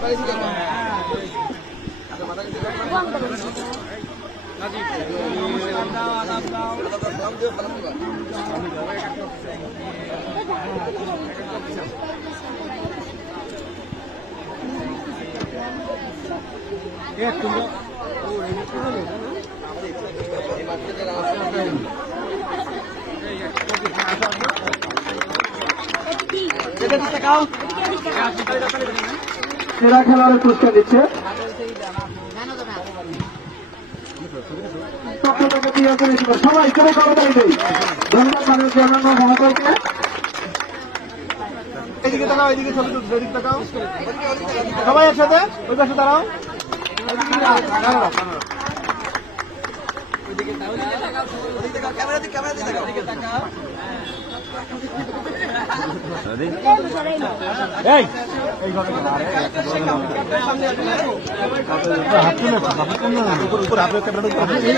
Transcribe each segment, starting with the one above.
সেরা খেলোয়াড়ের পুরস্কার দিচ্ছে পক্ষ থেকে প্রিয় পরিষেবা সবাই সবাই কর্মচারী দেই। ধন্যবাদ মাননীয় চেয়ারম্যান ও মহাশয়কে এদিকে তাকাও এদিকে ছবি তুলছো এদিকে তাকাও। সবাই একসাথে? ওই পাশে দাঁড়াও। এই এই ঘরে হাত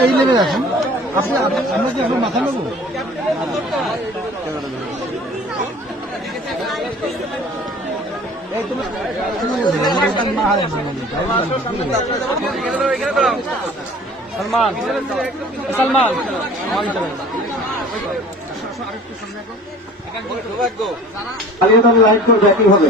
এই লেভেল রাখুন আপনি আমরা কি আপনার মাথা নেব? সলমান সলমান। লাইট করবে হবে।